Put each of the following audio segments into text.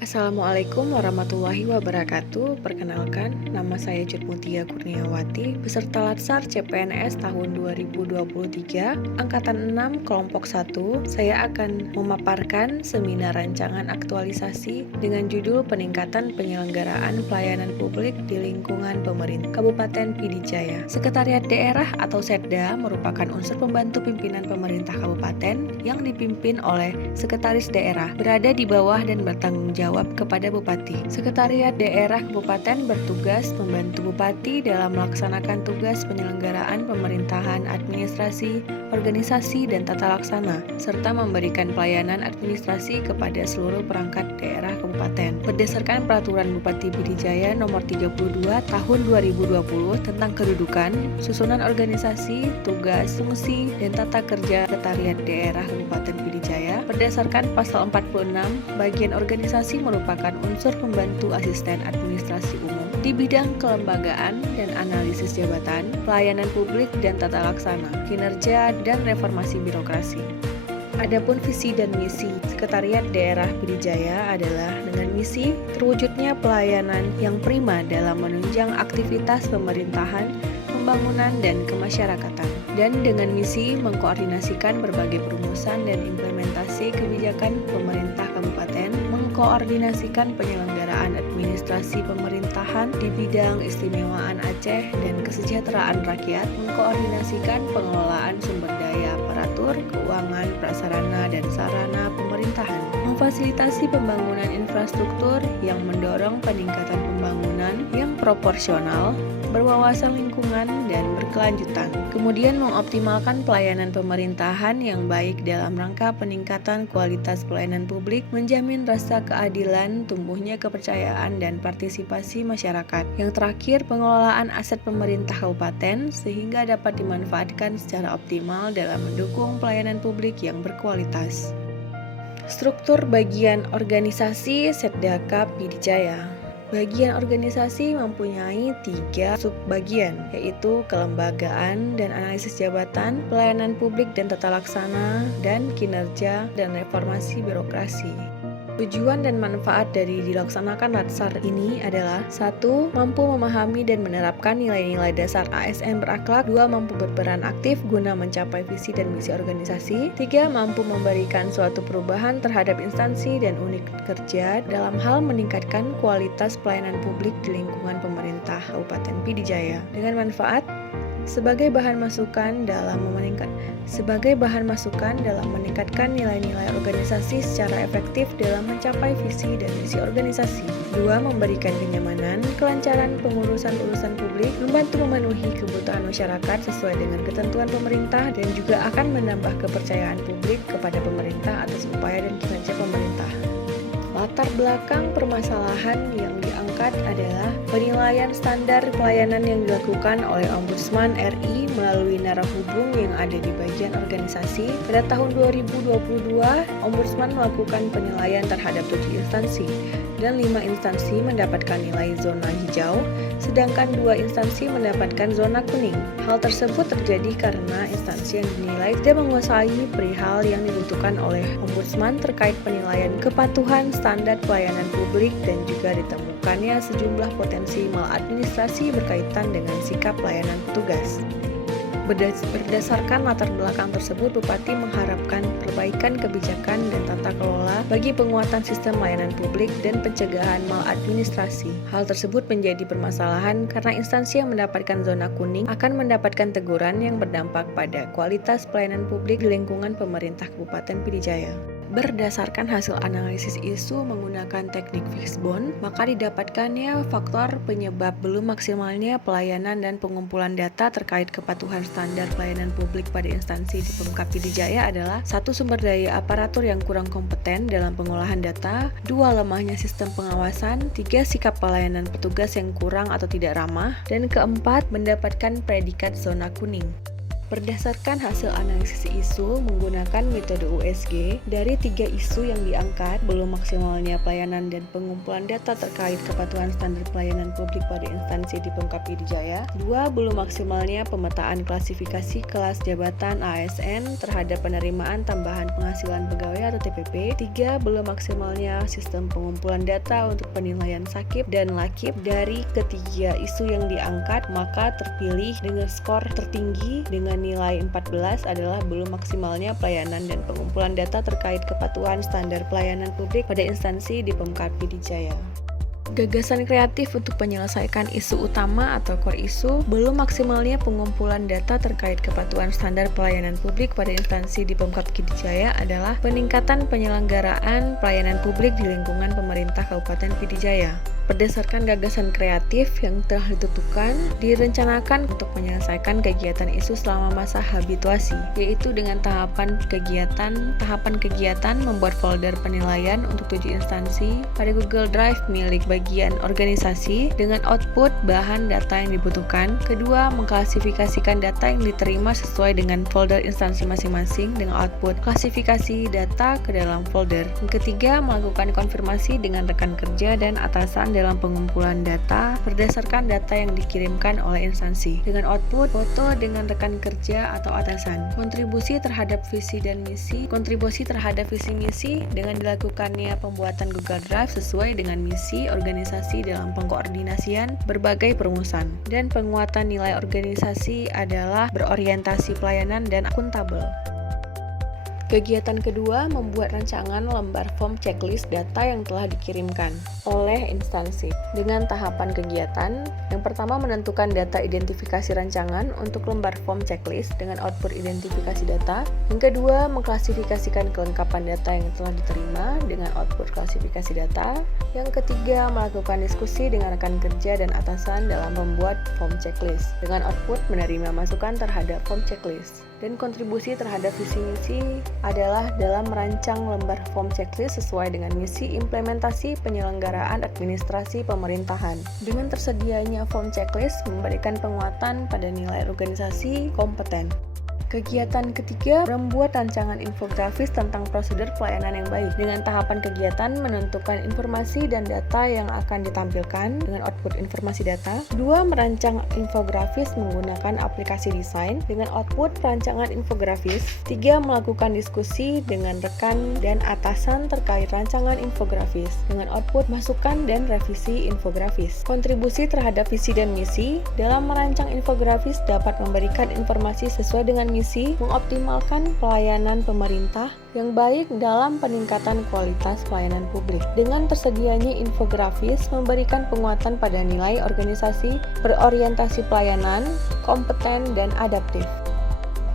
Assalamualaikum warahmatullahi wabarakatuh. Perkenalkan, nama saya Jutmutia Kurniawati, peserta Latsar CPNS tahun 2023, Angkatan 6, Kelompok 1. Saya akan memaparkan seminar rancangan aktualisasi dengan judul Peningkatan Penyelenggaraan Pelayanan Publik di Lingkungan Pemerintah Kabupaten Pd Jaya. Sekretariat Daerah atau Setda merupakan unsur pembantu pimpinan pemerintah kabupaten yang dipimpin oleh Sekretaris Daerah, berada di bawah dan bertanggung jawab kepada Bupati. Sekretariat Daerah Kabupaten bertugas membantu Bupati dalam melaksanakan tugas penyelenggaraan pemerintahan, administrasi, organisasi, dan tata laksana, serta memberikan pelayanan administrasi kepada seluruh perangkat daerah kabupaten. Berdasarkan Peraturan Bupati Pd Jaya Nomor 32 Tahun 2020 tentang kedudukan, susunan organisasi, tugas, fungsi, dan tata kerja Sekretariat Daerah Kabupaten Pd Jaya, berdasarkan Pasal 46, bagian organisasi merupakan unsur pembantu asisten administrasi umum di bidang kelembagaan dan analisis jabatan, pelayanan publik dan tata laksana, kinerja dan reformasi birokrasi. Adapun visi dan misi Sekretariat Daerah Pd Jaya adalah dengan misi terwujudnya pelayanan yang prima dalam menunjang aktivitas pemerintahan, pembangunan, dan kemasyarakatan, dan dengan misi mengkoordinasikan berbagai perumusan dan implementasi kebijakan pemerintah kabupaten, mengkoordinasikan penyelenggaraan administrasi pemerintahan di bidang istimewaan Aceh dan kesejahteraan rakyat, mengkoordinasikan pengelolaan sumber daya aparatur, keuangan, prasarana, dan sarana pemerintahan, memfasilitasi pembangunan infrastruktur yang mendorong peningkatan pembangunan yang proporsional, berwawasan lingkungan, dan berkelanjutan. Kemudian mengoptimalkan pelayanan pemerintahan yang baik dalam rangka peningkatan kualitas pelayanan publik, menjamin rasa keadilan, tumbuhnya kepercayaan dan partisipasi masyarakat. Yang terakhir, pengelolaan aset pemerintah kabupaten sehingga dapat dimanfaatkan secara optimal dalam mendukung pelayanan publik yang berkualitas. Struktur bagian organisasi Setdakap Pd Jaya. Bagian organisasi mempunyai 3 subbagian, yaitu kelembagaan dan analisis jabatan, pelayanan publik dan tata laksana, dan kinerja dan reformasi birokrasi. Tujuan dan manfaat dari dilaksanakan Latsar ini adalah 1. Mampu memahami dan menerapkan nilai-nilai dasar ASN berakhlak. 2. Mampu berperan aktif guna mencapai visi dan misi organisasi. 3. Mampu memberikan suatu perubahan terhadap instansi dan unit kerja dalam hal meningkatkan kualitas pelayanan publik di lingkungan pemerintah Kabupaten Pd Jaya. Dengan manfaat sebagai bahan masukan dalam meningkatkan nilai-nilai organisasi secara efektif dalam mencapai visi dan misi organisasi. 2. Memberikan kenyamanan, kelancaran pengurusan urusan publik, membantu memenuhi kebutuhan masyarakat sesuai dengan ketentuan pemerintah, dan juga akan menambah kepercayaan publik kepada pemerintah atas upaya dan kinerja pemerintah. Latar belakang permasalahan yang diangkat adalah penilaian standar pelayanan yang dilakukan oleh Ombudsman RI melalui narahubung yang ada di bagian organisasi. Pada tahun 2022, Ombudsman melakukan penilaian terhadap 7 instansi dan 5 instansi mendapatkan nilai zona hijau, sedangkan 2 instansi mendapatkan zona kuning. Hal tersebut terjadi karena instansi yang dinilai tidak menguasai perihal yang dibutuhkan oleh Ombudsman terkait penilaian kepatuhan standar pelayanan publik dan juga ditemukannya sejumlah potensi maladministrasi berkaitan dengan sikap pelayanan petugas. Berdasarkan latar belakang tersebut, Bupati mengharapkan perbaikan kebijakan dan tata kelola bagi penguatan sistem layanan publik dan pencegahan maladministrasi. Hal tersebut menjadi permasalahan karena instansi yang mendapatkan zona kuning akan mendapatkan teguran yang berdampak pada kualitas pelayanan publik di lingkungan pemerintah Kabupaten Pd Jaya. Berdasarkan hasil analisis isu menggunakan teknik Fishbone, maka didapatkannya faktor penyebab belum maksimalnya pelayanan dan pengumpulan data terkait kepatuhan standar pelayanan publik pada instansi di Pemkab Pd Jaya adalah 1. Sumber daya aparatur yang kurang kompeten dalam pengolahan data. 2. Lemahnya sistem pengawasan. 3. Sikap pelayanan petugas yang kurang atau tidak ramah. Dan keempat, mendapatkan predikat zona kuning. Berdasarkan hasil analisis isu menggunakan metode USG, dari 3 isu yang diangkat, belum maksimalnya pelayanan dan pengumpulan data terkait kepatuhan standar pelayanan publik pada instansi di Pemkab Pd Jaya. 2. Belum maksimalnya pemetaan klasifikasi kelas jabatan ASN terhadap penerimaan tambahan penghasilan pegawai atau TPP. 3. Belum maksimalnya sistem pengumpulan data untuk penilaian sakit dan lakib. Dari ketiga isu yang diangkat, maka terpilih dengan skor tertinggi dengan nilai 14 adalah belum maksimalnya pelayanan dan pengumpulan data terkait kepatuhan standar pelayanan publik pada instansi di Pemkab Pd Jaya. Gagasan kreatif untuk menyelesaikan isu utama atau core isu, belum maksimalnya pengumpulan data terkait kepatuhan standar pelayanan publik pada instansi di Pemkab Pd Jaya adalah peningkatan penyelenggaraan pelayanan publik di lingkungan pemerintah Kabupaten Pd Jaya. Berdasarkan gagasan kreatif yang telah ditentukan, direncanakan untuk menyelesaikan kegiatan isu selama masa habituasi, yaitu dengan tahapan kegiatan membuat folder penilaian untuk 7 instansi pada Google Drive milik bagian organisasi dengan output bahan data yang dibutuhkan. Kedua, mengklasifikasikan data yang diterima sesuai dengan folder instansi masing-masing dengan output klasifikasi data ke dalam folder. Yang ketiga, melakukan konfirmasi dengan rekan kerja dan atasan dalam pengumpulan data berdasarkan data yang dikirimkan oleh instansi dengan output foto dengan rekan kerja atau atasan. Kontribusi terhadap visi misi dengan dilakukannya pembuatan Google Drive sesuai dengan misi organisasi dalam pengkoordinasian berbagai perumusan. Dan penguatan nilai organisasi adalah berorientasi pelayanan dan akuntabel. Kegiatan kedua, membuat rancangan lembar form checklist data yang telah dikirimkan oleh instansi. Dengan tahapan kegiatan, yang pertama menentukan data identifikasi rancangan untuk lembar form checklist dengan output identifikasi data. Yang kedua, mengklasifikasikan kelengkapan data yang telah diterima dengan output klasifikasi data. Yang ketiga, melakukan diskusi dengan rekan kerja dan atasan dalam membuat form checklist dengan output menerima masukan terhadap form checklist. Dan kontribusi terhadap visi misi adalah dalam merancang lembar form checklist sesuai dengan misi implementasi penyelenggaraan administrasi pemerintahan. Dengan tersedianya form checklist memberikan penguatan pada nilai organisasi kompeten. Kegiatan ketiga, membuat rancangan infografis tentang prosedur pelayanan yang baik. Dengan tahapan kegiatan, menentukan informasi dan data yang akan ditampilkan dengan output informasi data. 2. Merancang infografis menggunakan aplikasi desain dengan output perancangan infografis. 3. Melakukan diskusi dengan rekan dan atasan terkait rancangan infografis dengan output masukan dan revisi infografis. Kontribusi terhadap visi dan misi dalam merancang infografis dapat memberikan informasi sesuai dengan misi, mengoptimalkan pelayanan pemerintah yang baik dalam peningkatan kualitas pelayanan publik. Dengan tersedianya infografis memberikan penguatan pada nilai organisasi, berorientasi pelayanan, kompeten, dan adaptif.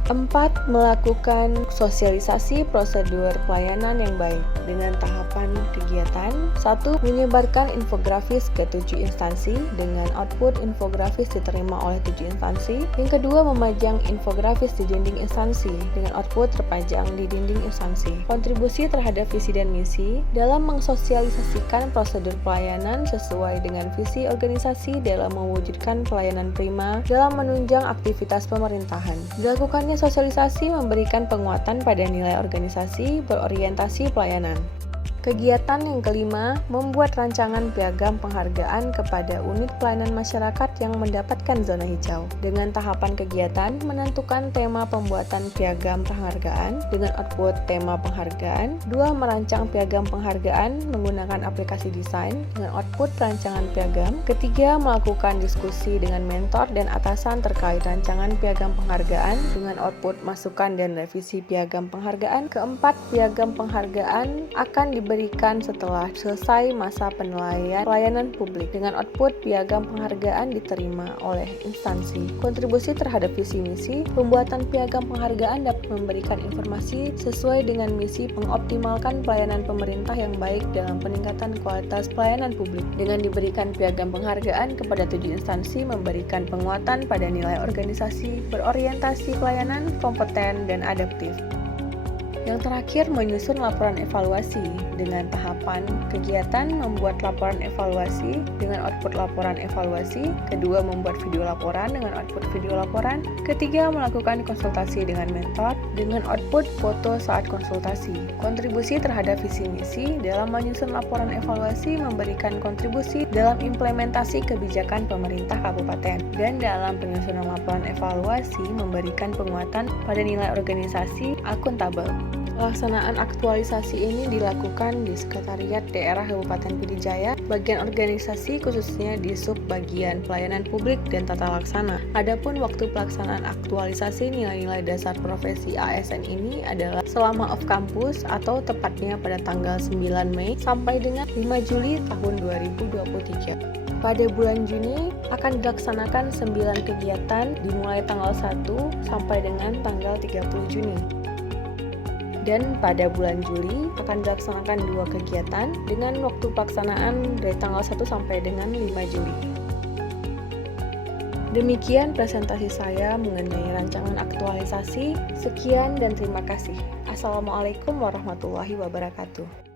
4. Melakukan sosialisasi prosedur pelayanan yang baik dengan tahapan kegiatan. 1. Menyebarkan infografis ke 7 instansi dengan output infografis diterima oleh 7 instansi. Yang kedua, memajang infografis di dinding instansi dengan output terpajang di dinding instansi. Kontribusi terhadap visi dan misi dalam mensosialisasikan prosedur pelayanan sesuai dengan visi organisasi dalam mewujudkan pelayanan prima dalam menunjang aktivitas pemerintahan. Dilakukannya sosialisasi memberikan penguatan pada nilai organisasi berorientasi pelayanan. Kegiatan yang kelima, membuat rancangan piagam penghargaan kepada unit pelayanan masyarakat yang mendapatkan zona hijau. Dengan tahapan kegiatan, menentukan tema pembuatan piagam penghargaan dengan output tema penghargaan. 2. Merancang piagam penghargaan menggunakan aplikasi desain dengan output perancangan piagam. Ketiga, melakukan diskusi dengan mentor dan atasan terkait rancangan piagam penghargaan dengan output masukan dan revisi piagam penghargaan. Keempat, piagam penghargaan akan diberikan setelah selesai masa penilaian pelayanan publik dengan output piagam penghargaan diterima oleh instansi. Kontribusi terhadap visi misi, pembuatan piagam penghargaan dapat memberikan informasi sesuai dengan misi mengoptimalkan pelayanan pemerintah yang baik dalam peningkatan kualitas pelayanan publik. Dengan diberikan piagam penghargaan kepada 7 instansi memberikan penguatan pada nilai organisasi, berorientasi pelayanan, kompeten, dan adaptif. Yang terakhir, menyusun laporan evaluasi dengan tahapan kegiatan membuat laporan evaluasi dengan output laporan evaluasi, kedua membuat video laporan dengan output video laporan, ketiga melakukan konsultasi dengan mentor dengan output foto saat konsultasi. Kontribusi terhadap visi misi dalam menyusun laporan evaluasi memberikan kontribusi dalam implementasi kebijakan pemerintah kabupaten, dan dalam penyusunan laporan evaluasi memberikan penguatan pada nilai organisasi akuntabel. Pelaksanaan aktualisasi ini dilakukan di Sekretariat Daerah Kabupaten Pidijaya, bagian organisasi khususnya di Subbagian Pelayanan Publik dan Tata Laksana. Adapun waktu pelaksanaan aktualisasi nilai-nilai dasar profesi ASN ini adalah selama off campus atau tepatnya pada tanggal 9 Mei sampai dengan 5 Juli tahun 2023. Pada bulan Juni akan dilaksanakan 9 kegiatan dimulai tanggal 1 sampai dengan tanggal 30 Juni. Dan pada bulan Juli akan dilaksanakan 2 kegiatan dengan waktu pelaksanaan dari tanggal 1 sampai dengan 5 Juli. Demikian presentasi saya mengenai rancangan aktualisasi. Sekian dan terima kasih. Assalamualaikum warahmatullahi wabarakatuh.